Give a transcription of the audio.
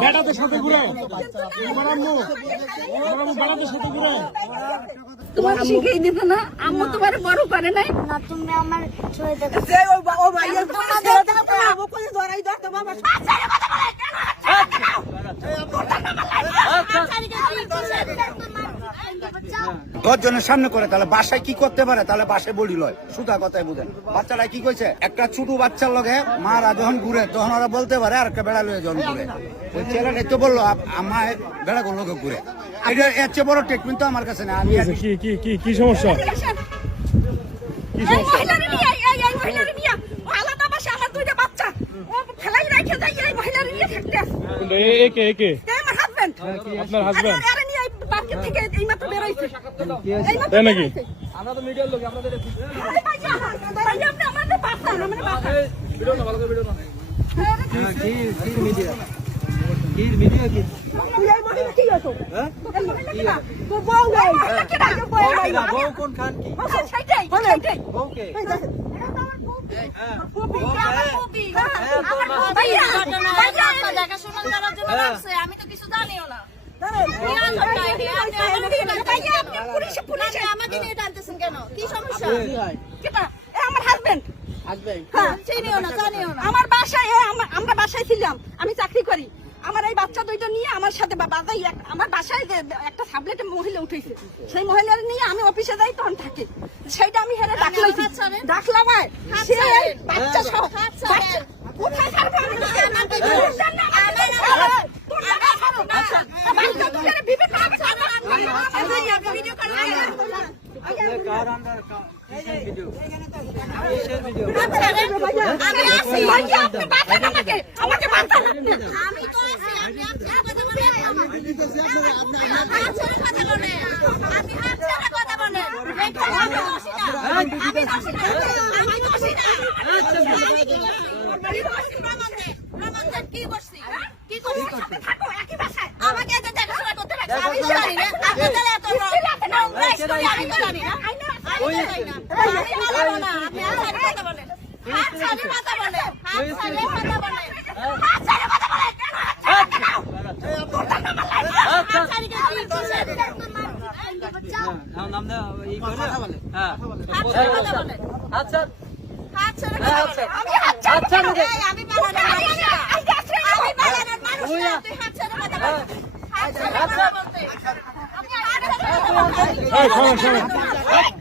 বেটাদের সাথে ঘুরে বেটাদের সাথে ঘুরে তোমার শিখেই দিত না আম্মু তোমার বড় করে নাই না তুমি আমার ছয় টাকা ও ভাইয়ের ধরাই দাও তোমার 10 জনের সামনে করে তাহলে বাসায় কি করতে পারে, তাহলে বাসায় বলি লয় সুতা কথাই বুঝেন। বাচ্চারা কি কইছে, একটা ছোট বাচ্চার লগে মারা যখন ঘুরে তখন ওরা বলতে পারে আর একটা বেড়া লয়ে যখন ঘুরে, ওই ছেলেটাই তো বললো আমায় বেড়া গুলো ঘুরে। এটা এর চেয়ে বড় টেকনিক তো আমার কাছে না। আমি কি সমস্যা এই মহিলারে নিয়ে এই মহিলারে নিয়ে ও আলাদা বাসা আমার দুইটা বাচ্চা ও ফেলাই রাখে যাই এই মহিলারে নিয়ে থাকতে একে আমার হাজবেন্ড আপনার হাজবেন্ড আরে নিয়ে পার্কে থেকে এই মাত্র বের হইছে তাই নাকি? আমরা তো মিডিয়ার লোক আপনাদের ভাই আপনি আমাদের বাচ্চা আমাদের বাচ্চা ভিডিও না ভালো করে ভিডিও না কি মিডিয়া কি মিডিয়া কি এই মহিলা কি হতো হ্যাঁ তো বউ নাই বউ কোন খান কি সেইটাই বউকে আমি তো কিছু জানিও না আমাকে নিয়ে টানতেছেন কেন? কি সমস্যা? আমার হাজবেন্ড চিনিও না জানিও না। আমার বাসায় আমরা বাসায় ছিলাম, আমি চাকরি করি। আমার এই বাচ্চা দুইটা নিয়ে আমার সাথে বাবাই আমার বাসায় একটা সাবলেটে মহিলা উঠেছে, সেই মহিলার নিয়ে আমি অফিসে যাই তখন থাকে, সেইটা আমি হেরে ডাকলাম সে বাচ্চা সহ কোথায় ছাড়বো আমাকে আমি তো আছি, আপনি কথা বলেন। আমি কথা বলেন। আপনি কথা বলেন। আমি দোষী না। আমি দোষী না। আমি দোষী না। প্রমাণ দেন কি করছি? কি করছি? আমাকে এত দেখাশোনা করতে লাগছে। আমি তো জানি না। আপনাদের এত আমি তো জানি না। আমি জানি না। আমি বলবো না। আপনি কথা বলেন। হাত ছাড়িয়ে কথা বলেন। হাত ছাড়িয়ে কথা বলেন। হাত ছাড়িয়ে কথা বলেন। নাম দাও এই করে কথা বলে হ্যাঁ আচ্ছা আচ্ছা আমি হাত ছাড়বো আমি বানানোর মানুষ না তুই হাত ছেড়ে কথা বল হাত ছেড়ে কথা বলতে আমি হাত ছেড়ে কথা বলতে